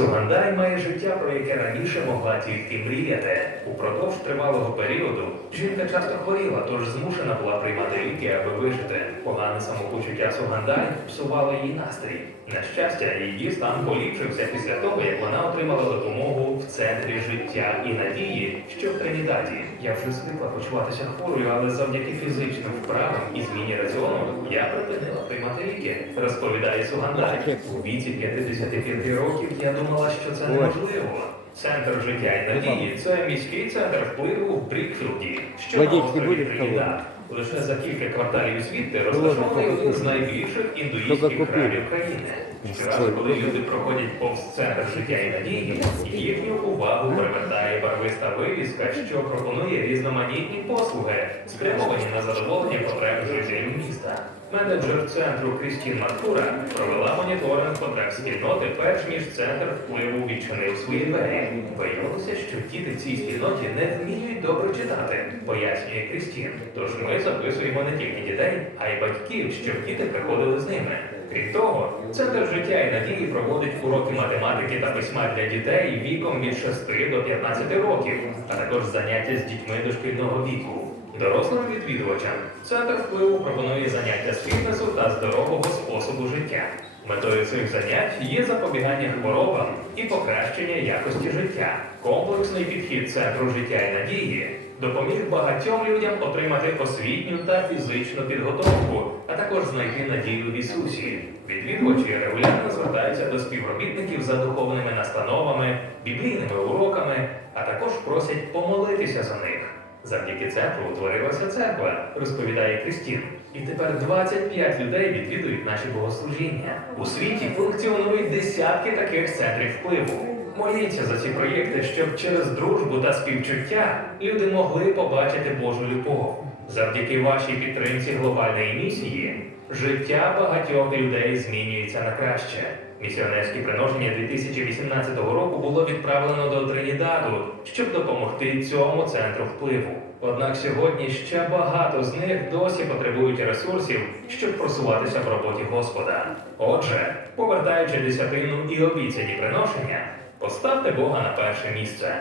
Сугандай має життя, про яке раніше могла тільки мріяти. Упродовж тривалого періоду жінка часто хворіла, тож змушена була приймати ліки, аби вижити. Погане самопочуття Сугандай псувало її настрій. На щастя, її стан поліпшився після того, як вона отримала допомогу в центрі життя і надії, що в Тринідаді. Я вже звикла почуватися хворою, але завдяки фізичним вправам і зміні раціону я припинила приймати ліки, розповідає Сугандай. У віці 55 років я думала, що це неможливо. Центр життя і надії. Це міський центр впливу в Брікфілді, що на острові Тринідад. Лише за кілька кварталів звідти розташований один з найбільших індуїстських храмів країни. Щоразу, коли люди проходять повз центр життя і надії, їхню увагу привертає барвиста вивіска, що пропонує різноманітні послуги, спрямовані на задоволення потреб міста. Менеджер центру Крістін Матура провела моніторинг потреб спільноти, перш ніж центр впливу відчинив свої двері. Виявилося, що діти цій спільноті не вміють добре читати, пояснює Крістін. Тож ми записуємо не тільки дітей, а й батьків, щоб діти приходили з ними. Крім того, центр життя і надії проводить уроки математики та письма для дітей віком від 6 до 15 років, а також заняття з дітьми дошкільного віку. Дорослим відвідувачам центр впливу пропонує заняття з фітнесу та здорового способу життя. Метою цих занять є запобігання хворобам і покращення якості життя. Комплексний підхід центру життя і надії допоміг багатьом людям отримати освітню та фізичну підготовку, а також знайти надію в Ісусі. Відвідувачі регулярно звертаються до співробітників за духовними настановами, біблійними уроками, а також просять помолитися за них. Завдяки центру утворилася церква, розповідає Кристін. І тепер 25 людей відвідують наші богослужіння. У світі функціонують десятки таких центрів впливу. Моліться за ці проєкти, щоб через дружбу та співчуття люди могли побачити Божу любов. Завдяки вашій підтримці глобальної місії життя багатьох людей змінюється на краще. Місіонерське приношення 2018 року було відправлено до Тринідаду, щоб допомогти цьому центру впливу. Однак сьогодні ще багато з них досі потребують ресурсів, щоб просуватися в роботі Господа. Отже, повертаючи десятину і обіцяні приношення, поставте Бога на перше місце.